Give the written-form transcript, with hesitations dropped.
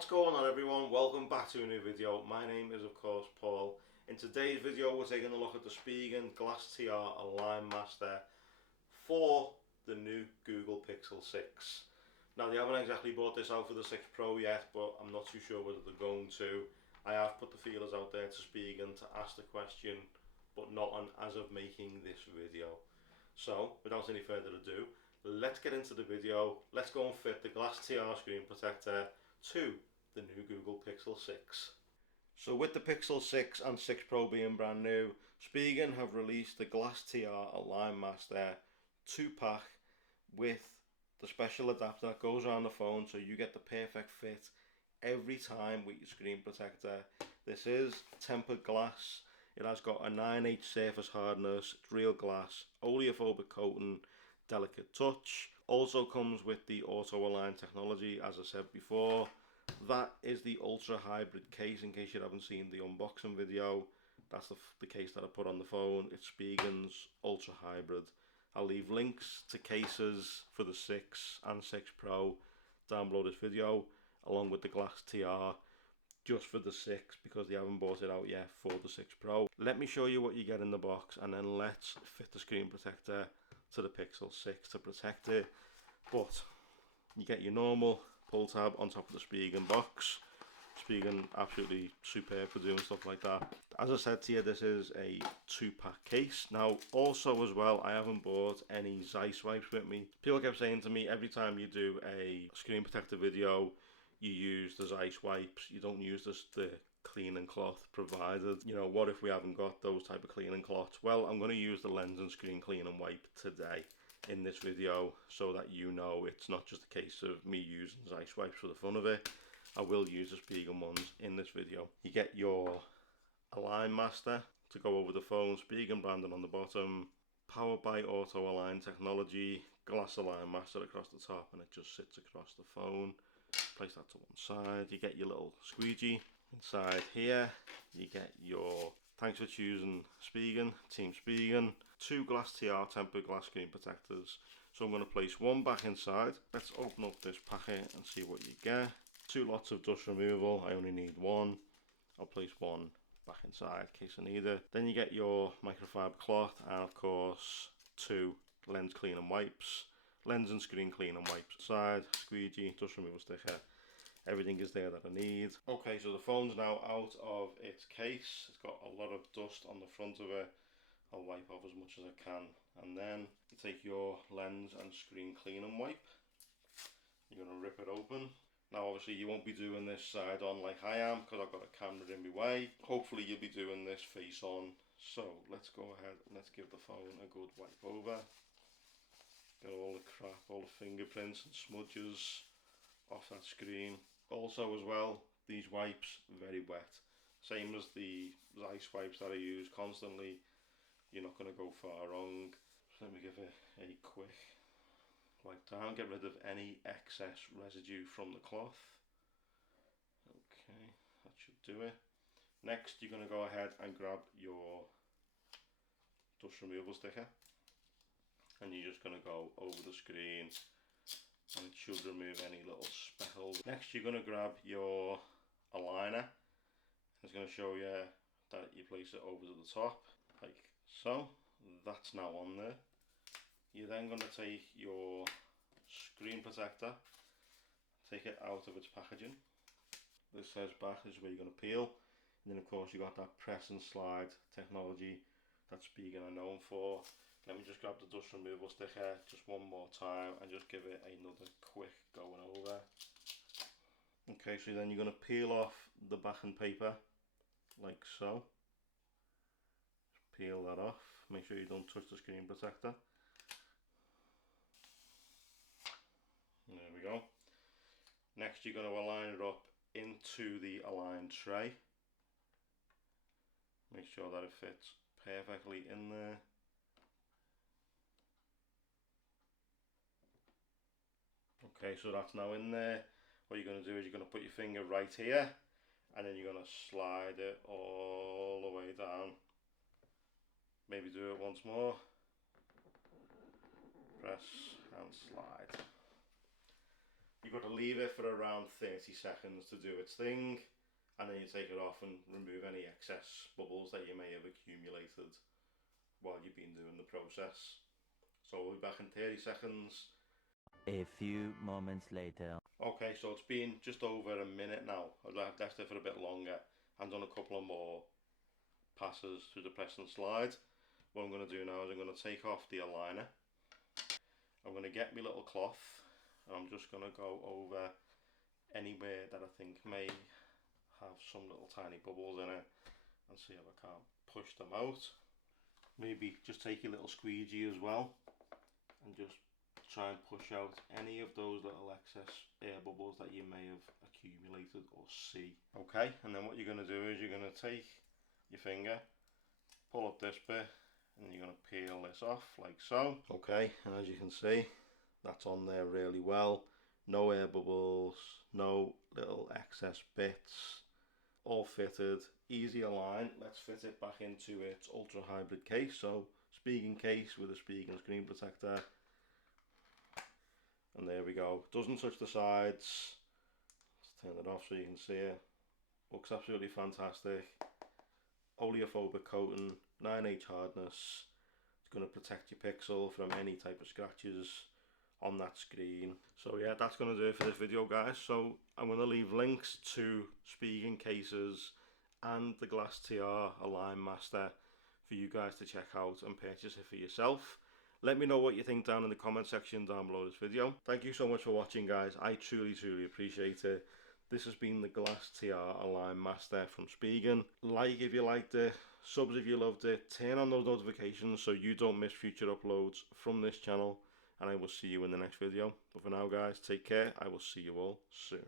What's going on everyone? Welcome back to a new video. My name is of course Paul. In today's video we're taking a look at the Spigen GLAStR Align Master for the new Google Pixel 6. Now they haven't exactly brought this out for the 6 Pro yet, but I'm not too sure whether they're going to. I have put the feelers out there to Spigen to ask the question, but not on as of making this video. So without any further ado, let's get into the video. Let's go and fit the GLAStR screen protector to the new Google Pixel 6. So with the Pixel 6 and 6 Pro being brand new, Spigen have released the GLAStR Align Master 2-pack with the special adapter that goes around the phone, so you get the perfect fit every time with your screen protector. This is tempered glass. It has got a 9H surface hardness, it's real glass, oleophobic coating, delicate touch. Also comes with the auto align technology, as I said before. That is the ultra hybrid case, in case you haven't seen the unboxing video. That's the case that I put on the phone. It's Spigen's ultra hybrid. I'll leave links to cases for the 6 and 6 Pro down below this video, along with the GLAStR just for the 6, because they haven't brought it out yet for the 6 Pro. Let me show you what you get in the box, and then let's fit the screen protector to the Pixel 6 to protect it. But you get your normal pull tab on top of the Spigen box. Spigen absolutely superb for doing stuff like that. As I said to you, this is a 2-pack case. Now also as well, I haven't bought any Zeiss wipes with me. People kept saying to me, every time you do a screen protector video, you use the Zeiss wipes, you don't use the cleaning cloth provided. You know, what if we haven't got those type of cleaning cloths? Well, I'm going to use the lens and screen cleaning wipe today in this video, so that you know it's not just a case of me using Zeiss wipes for the fun of it. I will use the Spigen ones in this video. You get your Align Master to go over the phone, Spigen branding on the bottom, powered by auto align technology, glass Align Master across the top, and it just sits across the phone. Place that to one side. You get your little squeegee. Inside here you get your thanks for choosing Spigen, Team Spigen, 2 GLAStR tempered glass screen protectors. So I'm going to place one back inside. Let's open up this packet and see what you get. 2 lots of dust removal, I only need one. I'll place one back inside in case I need it. Then you get your microfiber cloth, and of course 2 lens cleaning wipes. Lens and screen cleaning wipes. Side, squeegee, dust removal sticker. Everything is there that I need. Okay, so the phone's now out of its case. It's got a lot of dust on the front of it. I'll wipe off as much as I can. And then you take your lens and screen cleaning wipe. You're going to rip it open. Now obviously you won't be doing this side on like I am, because I've got a camera in my way. Hopefully you'll be doing this face on. So let's go ahead and let's give the phone a good wipe over. Get all the crap, all the fingerprints and smudges off that screen. Also as well, these wipes very wet. Same as the Zeiss wipes that I use constantly. You're not going to go far wrong. So let me give it a quick wipe down. Get rid of any excess residue from the cloth. Okay, that should do it. Next you're going to go ahead and grab your dust removal sticker, and you're just going to go over the screen, and it should remove any little speckles. Next you're going to grab your aligner. It's going to show you that you place it over to the top like so. That's now on there. You're then going to take your screen protector, take it out of its packaging. This says back, this is where you're going to peel, and then of course you got that press and slide technology that Spigen are known for. Let me just grab the dust removal sticker just one more time and just give it another quick going over. Okay, so then you're going to peel off the backing paper like so. Just peel that off, make sure you don't touch the screen protector. There we go. Next you're going to align it up into the align tray. Make sure that it fits perfectly in there. Okay, so that's now in there. What you're going to do is you're going to put your finger right here, and then you're going to slide it all the way down. Maybe do it once more. Press and slide. You've got to leave it for around 30 seconds to do its thing, and then you take it off and remove any excess bubbles that you may have accumulated while you've been doing the process. So we'll be back in 30 seconds. A few moments later. Okay, so it's been just over a minute now. I've left it for a bit longer and done a couple of more passes through the press and slide. What I'm going to do now is I'm going to take off the aligner. I'm going to get my little cloth and I'm just going to go over anywhere that I think may have some little tiny bubbles in it and see if I can't push them out. Maybe just take a little squeegee as well and just try and push out any of those little excess air bubbles that you may have accumulated or see. Okay, and then what you're going to do is you're going to take your finger, pull up this bit, and you're going to peel this off like so. Okay, and as you can see, that's on there really well. No air bubbles, no little excess bits, all fitted, easy align. Let's fit it back into its ultra hybrid case. So Spigen case with a Spigen screen protector. And there we go. Doesn't touch the sides. Let's turn it off so you can see it. Looks absolutely fantastic. Oleophobic coating, 9H hardness. It's going to protect your pixel from any type of scratches on that screen. So yeah, that's going to do it for this video, guys. So I'm going to leave links to Spigen cases and the GLAStR Align Master for you guys to check out and purchase it for yourself. Let me know what you think down in the comment section down below this video. Thank you so much for watching, guys. I truly appreciate it. This has been the GLAStR Align Master from Spigen. Like if you liked it, subs if you loved it, turn on those notifications so you don't miss future uploads from this channel, and I will see you in the next video. But for now, guys, take care. I will see you all soon.